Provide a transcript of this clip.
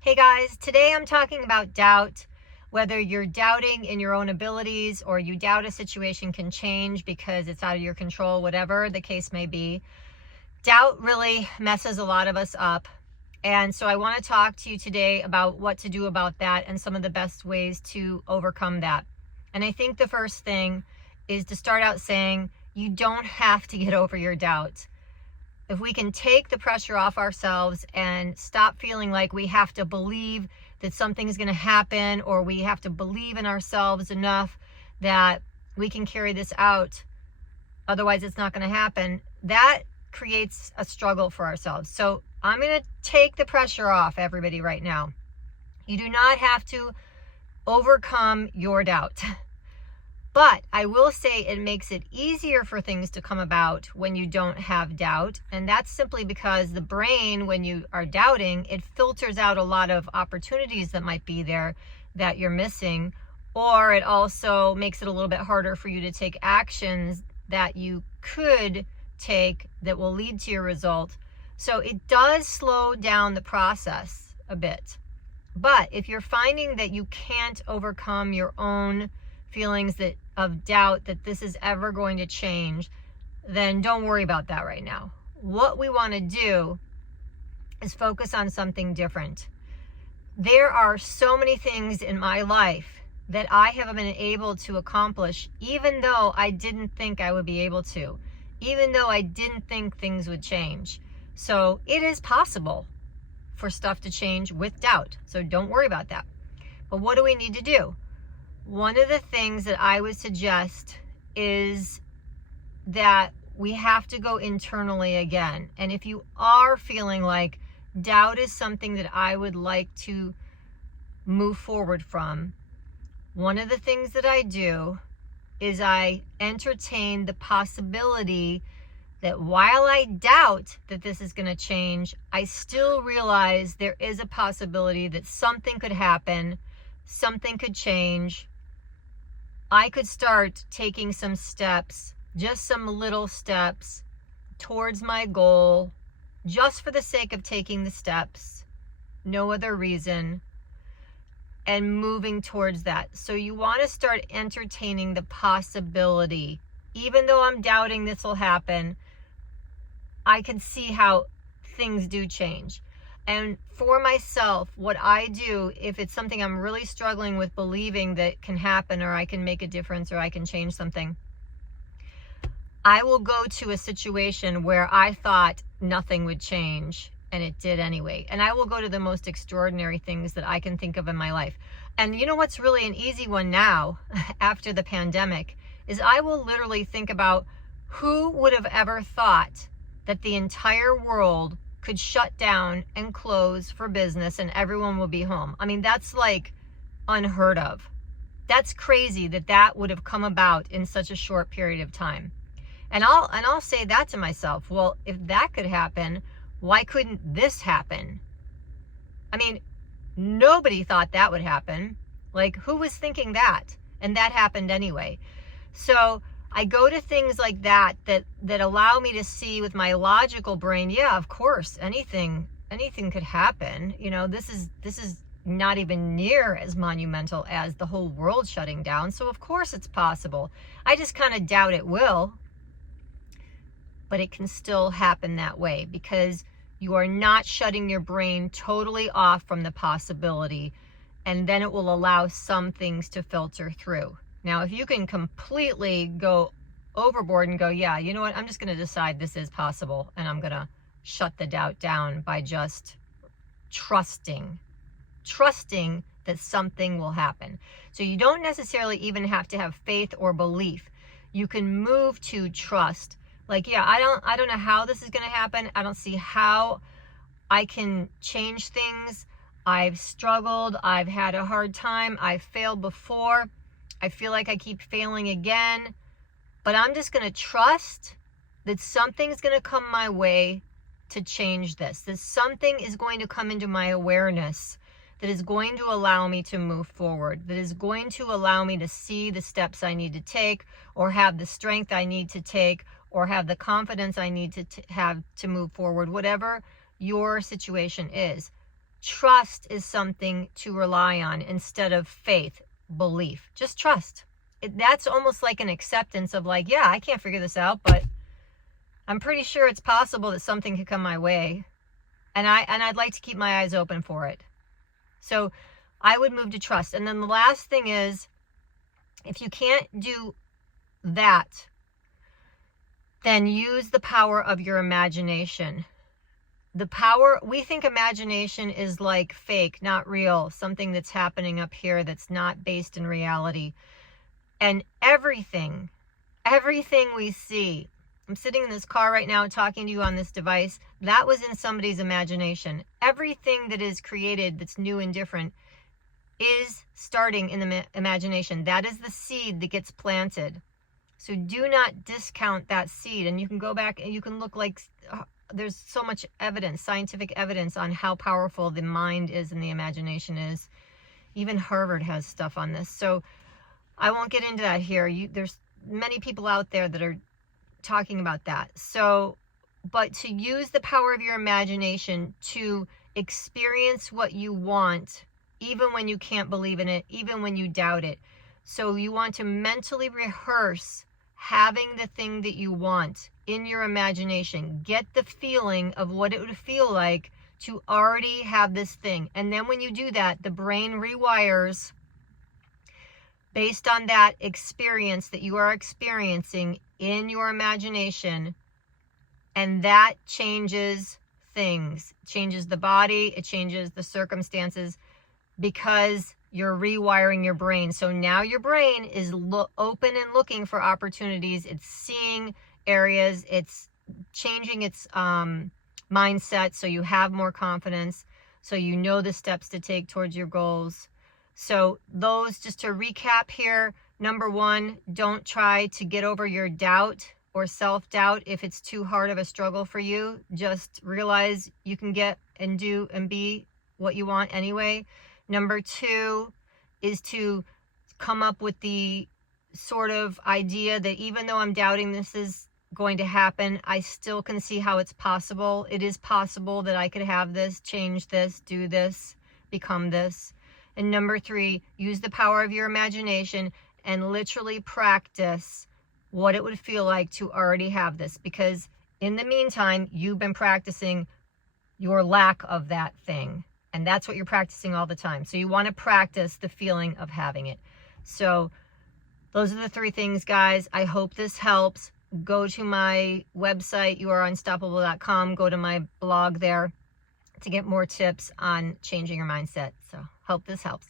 Hey guys, today I'm talking about doubt. Whether you're doubting in your own abilities or you doubt a situation can change because it's out of your control, whatever the case may be, doubt really messes a lot of us up. And so I want to talk to you today about what to do about that and some of the best ways to overcome that. And I think the first thing is to start out saying you don't have to get over your doubt. If we can take the pressure off ourselves and stop feeling like we have to believe that something's going to happen, or we have to believe in ourselves enough that we can carry this out, otherwise it's not going to happen, that creates a struggle for ourselves. So I'm going to take the pressure off everybody right now. You do not have to overcome your doubt. But I will say it makes it easier for things to come about when you don't have doubt. And that's simply because the brain, when you are doubting, it filters out a lot of opportunities that might be there that you're missing. Or it also makes it a little bit harder for you to take actions that you could take that will lead to your result. So it does slow down the process a bit. But if you're finding that you can't overcome your own feelings of doubt that this is ever going to change, then don't worry about that right now. What we want to do is focus on something different. There are so many things in my life that I have been able to accomplish, even though I didn't think I would be able to, even though I didn't think things would change. So it is possible for stuff to change with doubt. So don't worry about that. But what do we need to do? One of the things that I would suggest is that we have to go internally again. And if you are feeling like doubt is something that I would like to move forward from, one of the things that I do is I entertain the possibility that while I doubt that this is going to change, I still realize there is a possibility that something could happen, something could change. I could start taking some steps, just some little steps towards my goal, just for the sake of taking the steps, no other reason, and moving towards that. So you want to start entertaining the possibility. Even though I'm doubting this will happen, I can see how things do change. And for myself, what I do, if it's something I'm really struggling with believing that can happen, or I can make a difference, or I can change something, I will go to a situation where I thought nothing would change, and it did anyway. And I will go to the most extraordinary things that I can think of in my life. And you know what's really an easy one now, after the pandemic, is I will literally think about who would have ever thought that the entire world could shut down and close for business and everyone will be home. I mean, that's like unheard of. That's crazy that would have come about in such a short period of time. And I'll say that to myself. Well, if that could happen, why couldn't this happen? I mean, nobody thought that would happen. Like, who was thinking that? And that happened anyway. So I go to things like that allow me to see with my logical brain, yeah, of course, anything could happen. You know, this is not even near as monumental as the whole world shutting down. So of course it's possible. I just kind of doubt it will. But it can still happen that way because you are not shutting your brain totally off from the possibility, and then it will allow some things to filter through. Now, if you can completely go overboard and go, yeah, you know what, I'm just going to decide this is possible, and I'm going to shut the doubt down by just trusting that something will happen. So you don't necessarily even have to have faith or belief. You can move to trust. Like, yeah, I don't know how this is going to happen. I don't see how I can change things. I've struggled. I've had a hard time. I've failed before. I feel like I keep failing again, but I'm just going to trust that something's going to come my way to change this. That something is going to come into my awareness that is going to allow me to move forward, that is going to allow me to see the steps I need to take, or have the strength I need to take, or have the confidence I need to have to move forward, whatever your situation is. Trust is something to rely on instead of faith, belief. Just trust. That's almost like an acceptance of like, yeah, I can't figure this out, but I'm pretty sure it's possible that something could come my way. And I'd like to keep my eyes open for it. So I would move to trust. And then the last thing is, if you can't do that, then use the power of your imagination. The power, we think imagination is like fake, not real, something that's happening up here that's not based in reality. And everything we see, I'm sitting in this car right now talking to you on this device, that was in somebody's imagination. Everything that is created that's new and different is starting in the imagination. That is the seed that gets planted. So do not discount that seed. And you can go back and you can look like, there's so much evidence, scientific evidence on how powerful the mind is and the imagination is. Even Harvard has stuff on this. So I won't get into that here. There's many people out there that are talking about that. So, but to use the power of your imagination to experience what you want, even when you can't believe in it, even when you doubt it. So you want to mentally rehearse having the thing that you want in your imagination. Get the feeling of what it would feel like to already have this thing. And then when you do that, the brain rewires based on that experience that you are experiencing in your imagination. And that changes things, changes the body, it changes the circumstances, because you're rewiring your brain. So now your brain is open and looking for opportunities. It's seeing areas. It's changing its mindset so you have more confidence, so you know the steps to take towards your goals. So those, just to recap here, number one, don't try to get over your doubt or self-doubt if it's too hard of a struggle for you. Just realize you can get and do and be what you want anyway. Number two is to come up with the sort of idea that even though I'm doubting this is going to happen, I still can see how it's possible. It is possible that I could have this, change this, do this, become this. And number three, use the power of your imagination and literally practice what it would feel like to already have this. Because in the meantime, you've been practicing your lack of that thing. And that's what you're practicing all the time. So you want to practice the feeling of having it. So those are the three things, guys. I hope this helps. Go to my website, youareunstoppable.com. Go to my blog there to get more tips on changing your mindset. So hope this helps.